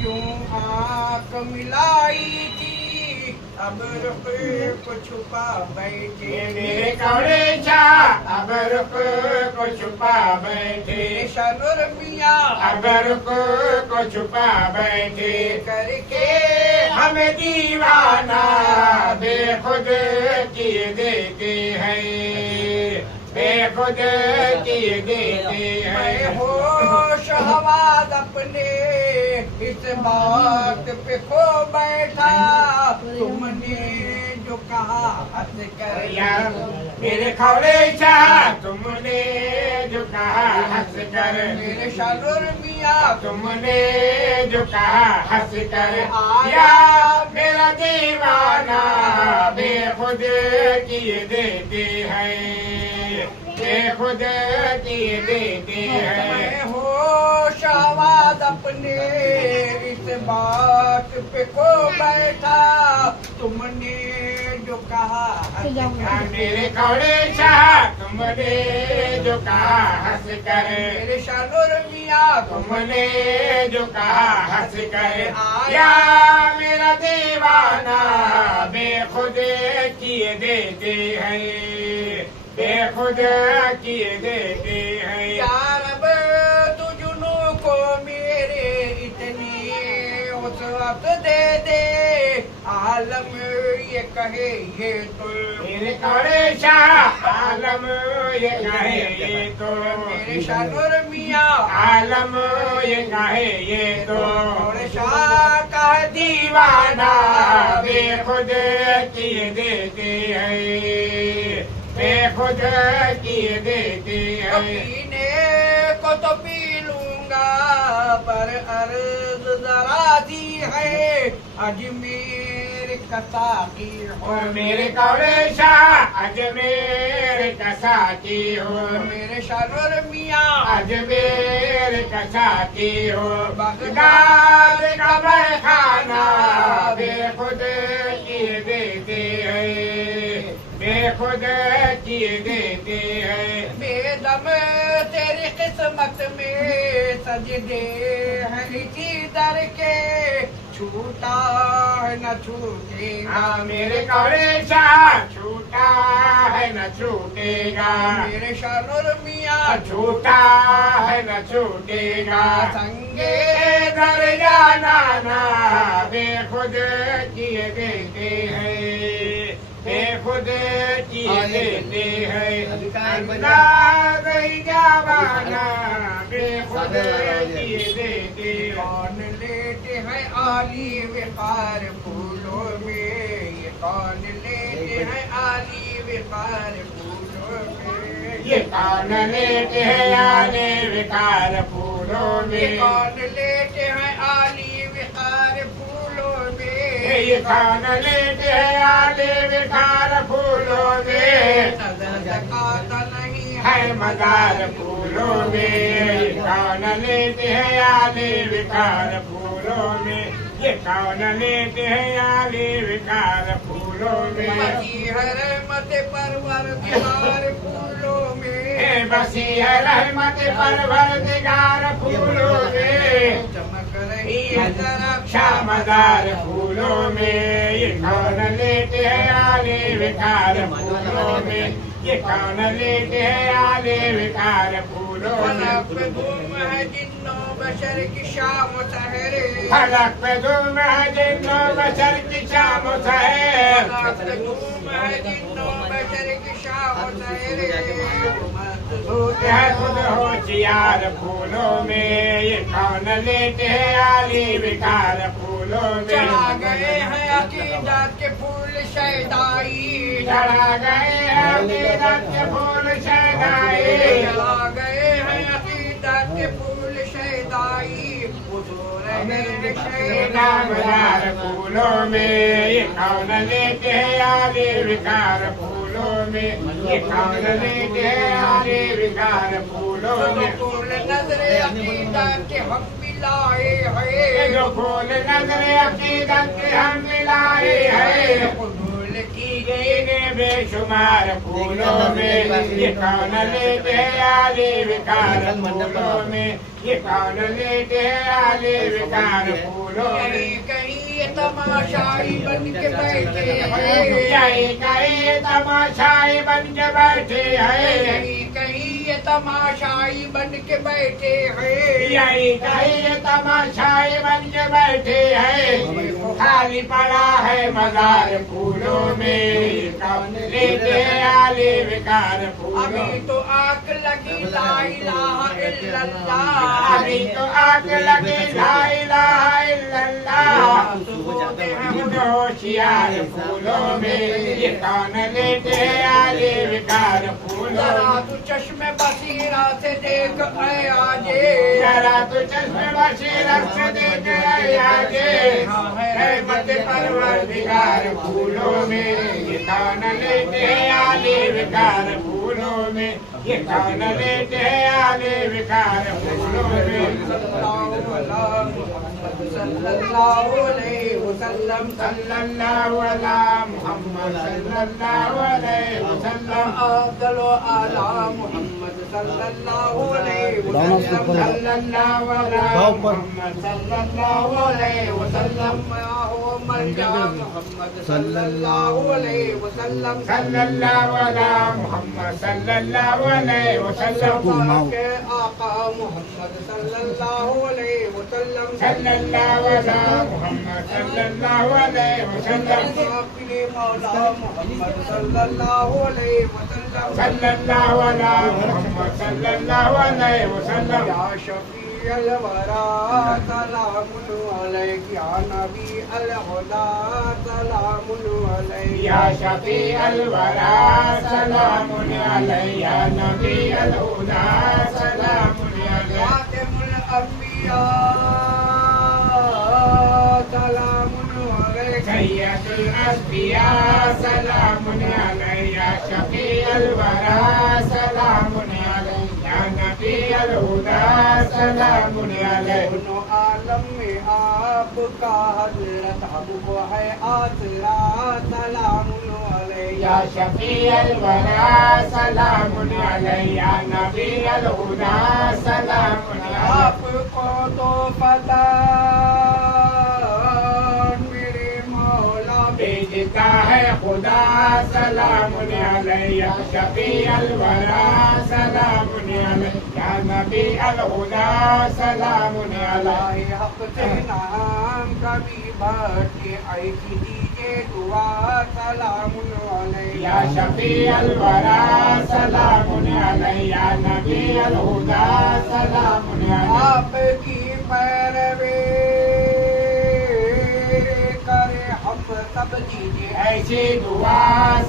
क्यों आग मिलाई थी अब रुख को छुपा बैठे मेरे कौड़े शाह अब रुख को छुपा बैठे शानूर मियाँ अब रुख को छुपा बैठे करके हमें दीवाना बेखुद किए देते हैं, बेखुद किए देते मैं हैं। होश हवास अपने इस बात पे खो बैठा, तुमने जो कहा हंस कर या मेरे खौले शाह तुमने जो कहा हंस कर, मेरे शानुर मियाँ तुमने जो कहा हंस कर आया मेरा दीवाना बेखुद किए देते हैं, बेखुद किए देते हैं। मैं होश हवास अपने इस बात पे खो बैठा, तुमने जो कहा हंस कर मेरे कौड़े शाह तुमने जो कहा हंस कर, मेरे शानुर मियाँ तुमने जो कहा हंस कर आया मेरा दीवाना बेखुद किए देते हैं, बेखुद किए देते हैं। या रब तुझनू को मेरे इतनी वसअत दे दे, आलम ये कहे ये तो मेरे कौड़े शाह आलम ये कहे ये तो, मेरे शानुर मियाँ आलम ये कहे ये तो थोड़े शाह का दीवाना बेखुद किए देते हैं, बेखुद किए देते हैं। पीने को तो पी लूंगा पर अर्ज जरा सी है, अजमेर का साकी हो और मेरे कौड़े शाह अजमेर का साथी हो, मेरे शानुर मियाँ अजमेर का साथी हो। बगदाद का मैखाना बेखुद किए देते हैं, बेखुद किए देते हैं। बेदम तेरी किस्मत में सजदे हैं इसी दर के, छूटा है न छूटेगा हाँ मेरे कौड़े शाह छूटा है न छूटेगा, मेरे शानुर मियाँ छूटा है न छूटेगा। संगे दरिया नाना बेखुद किए देते हैं, बेखुद किए देते हैं। अंदाज ही जवाना बेखुद किए देते हैं। कौन लेते हैं आली विकार फूलों में, ये कौन लेते हैं आली विकार फूलों में, ये कौन लेते हैं आले विकार फूलों ये में, कौन लेते हैं आली विकार फूलों में, ये कौन लेते हैं आले विकार फूलों में। ज़कात नहीं है मजार फूलों में, कौन लेते हैं आले विकार फूलों में, ये कौन लेते हैं आले विकार फूलों में। बसी है रहमत परवरदिगार फूलों में, बसी है रहमत परवरदिगार फूलों में, चमक रही है जरा शामदार फूलों में। ये कौन लेते हैं आले विकार फूलों में, ये कौन लेते हैं आले विकार फूलों फलक पे में। धूम है जिन्नो बशर की शाम सहरे, फलक पे धूम है जिन्नो बशर की शाम सहर, फलक पे धूम है जिन्नो बशर की शाम सहरे, होते हैं खुद होशियार फूलों में। ये कौन लेते हैं आले विकार फूलों चढ़ा में। गए हैं अकीदत के फूल शैदाई, चढ़ा गए हैं अकीदत के फूल शहनाई, चढ़ा गए हैं अकीदत के फूल शैदाई, हुजूर है नामदार फूलों में। ये कौन लेते हैं आले विकार फूलों में, ये कौन लेते हैं आले विकार फूलों में। फूल नजरे अकीदत के हम मिलाए ये हैं, जो फूल नजरे अकीदत के हम मिलाए हैं, फूल की गई ने बेशुमार फूलों में। ये कौन लेते हैं आले विकार फूलों में, ये कौन लेते हैं आले विकार फूलों में। कहीं ये तमाशाई बन के बैठे हैं, कहीं कहीं तमाशाई बन के बैठे हैं, कहीं ये तमाशाई बन के बैठे हैं। यही कहीं तमाशाई बन के बैठे हैं। खाली पड़ा है मजार फूलों में, कौन लेते आले विकार फूलों। अभी तो आग लगी ला इलाहा इल्लल्लाह, अभी तो आग लगी ला इलाहा इल्लल्लाह। हम होशियार फूलों में, ये कौन लेते आले विकार फूलों। जरा तू चश्मे बसीरा से देख आए आजे, जरा तू चश्मे बसीरत से देख आए आजे। रहमत परवरदिगार फूलों में, ये कौन लेते आले विकार फूलों में। ये कौन लेते आले विकार फूलों में। सल्लल्लाहु अलैहि वसल्लम सल्लल्लाहु अला मुहम्मद सल्लल्लाहु अलैहि वसल्लम। अफदलु अला मुहम्मद सल्लल्लाहु अलैहि वसल्लम। सल्लल्लाहु अला मुहम्मद सल्लल्लाहु अलैहि वसल्लम। हो मर्जा मुहम्मद सल्लल्लाहु अलैहि वसल्लम। सल्लल्लाहु अला मुहम्मद सल्लल्लाहु अलैहि वसल्लम। के आका मुहम्मद सल्लल्लाहु अलैहि वसल्लम। सल्लल्लाहु अला मुहम्मद सल्लल्लाहु अलैहि वसल्लम। अपने मौला मुहम्मद सल्लल्लाहु अलैहि वसल्लम। सल्लल्लाहु अला मुहम्मद सल्लल्लाहु अलैहि वसल्लम। या शफी अल वरा सलामुन अलैक, या नबी अल हुदा सलामुन अलैक। या शफी अल वरा सलामुन अलैक, या नबी अल हुदा सलामुन अलैक। फातिमुल अंबिया सलामुन अलैक। सय्यदुल अस्फिया सलामुन अलैक, या शफी अल वरा सलामुन अलैक, या नबी अल हुदा सलामुन अलैक। दोनों आलम में आपका हजरत हबूब है आसरा सलामुन अलैक। या शफी अल वरा सलामुन अलैक, या नबी अल हुदा सलामुन अलैक। आपको तो पता मेरे मौला भेजता है खुदा सलामुन अलैक, या शफी अल वरा सलामुन अलैक, या नबी अल हुदा सलामुन अलैक। हक से नाम कभी भटके ऐसी दीजिए दुआ सलामुन अलैक। या शफी अल वरा सलामुन अलैक, या नबी अल हुदा सलामुन अलैक। आपकी पैरवी करे हम सब दीजिए ऐसी दुआ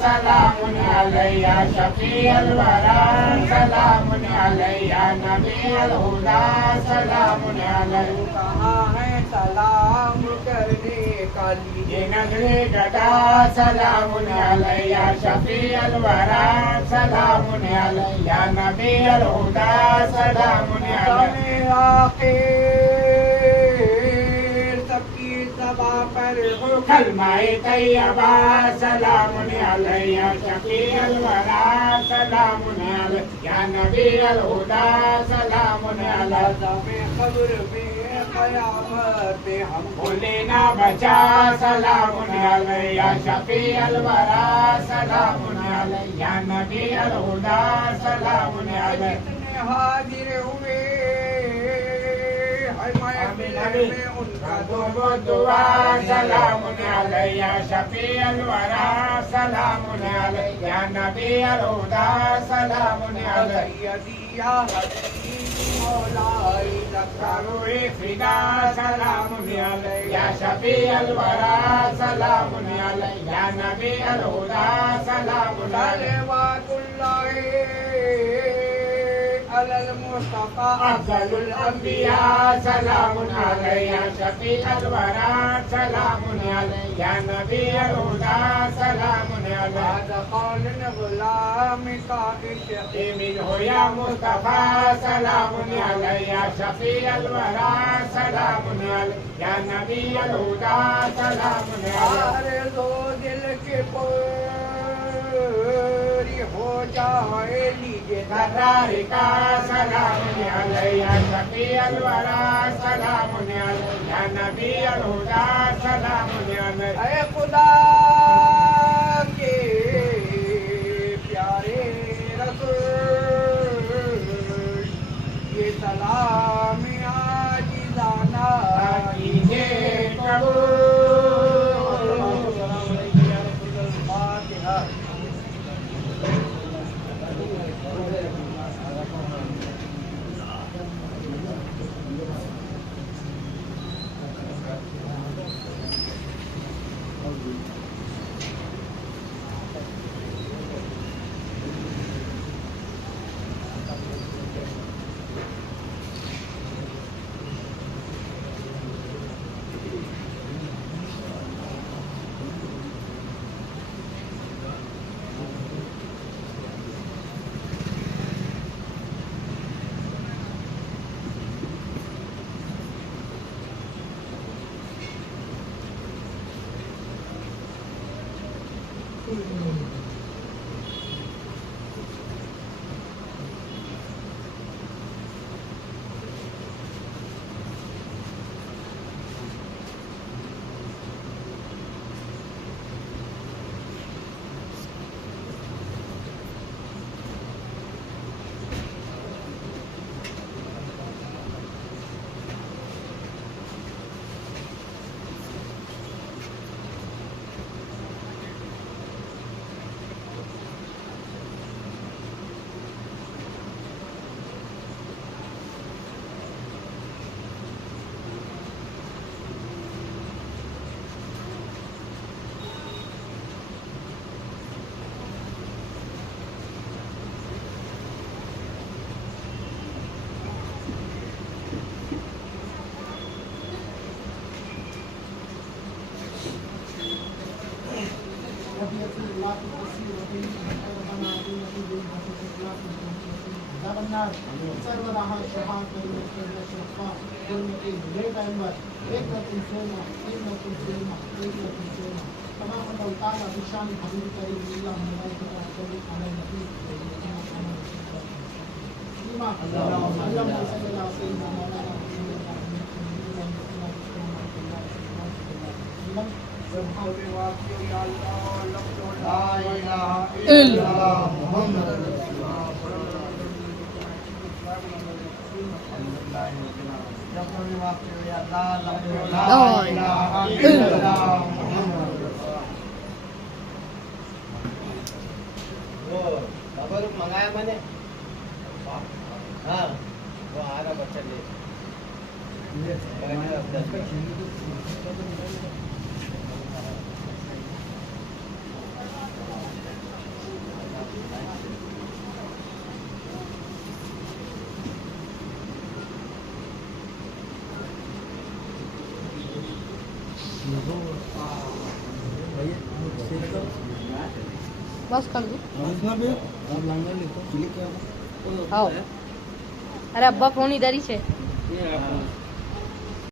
सलामुन अलैक, या शफी अल वरा सलामुन अलैक, या नबी अल हुदा सलामुन अलैक। कहाँ है सलाम करने का लीजिए ये नजरे गदा सलामुन अलैक, या शफी अल वरा सलामुन अलैक, या नबी अल हुदा सलामुन अलैक। सबकी सभा पर हो कलमाए तैयबा सलामुन अलैक, या शफी अल वरा सलामुन अलैक, या नबी अल हुदा सलामुन अलैक। में खबर में कयामत में हम भूले ना बचा सलामुन अलैक, या शफी अल वरा सलामुन अलैक, या नबी अल हुदा सलामुन अलैक। जितने हाजिर हुए में उनका वो दुआ सलामुन अलैक, या शफी अल वरा सलामुन अलैक, या नबी अल हुदा सलामुन अलैक। सैयदिया हबीबी मौलाई करूए फिदा सलामुन अलैक, या शफी अल वरा सलामुन अलैक, या नबी अल हुदा सलामुन अलैक। अलल मुस्तफा अफजलुल अंबिया सलामुन अलैक, या शफी अल वरा सलामुन अलैक, या नबी अल हुदा सलामुन अलैक। कौल गुलाम का इश्क़ मिल हो या मुस्तफा सलामुन अलैक, या शफी अल वरा सलामुन अलैक, या नबी अल हुदा सलामुन अलैक। आरज़ू दिल के पूरी हो जाए लीजिए करार का सलामुन अलैक, या शफी अल वरा सलामुन अलैक, या नबी अल हुदा सलामुन अलैक। ऐ खुदा के प्यारे रसूल करणार सर्व राहा शहा शहा गुरुमती ले टाइमवर एक रकम सोना एक रकम सोना एक रकम सोना तमाम अवतार अभिशान हबीब करीम अल्लाह मोबाइल पर कभी आने नबी सीमा अल्लाह सल्लल्लाहु अलैहि मंगाया मैंने हाँ वो आ रहा बच्चा ले बस कर दो आओ अरे अब्बा फोन इधर ही है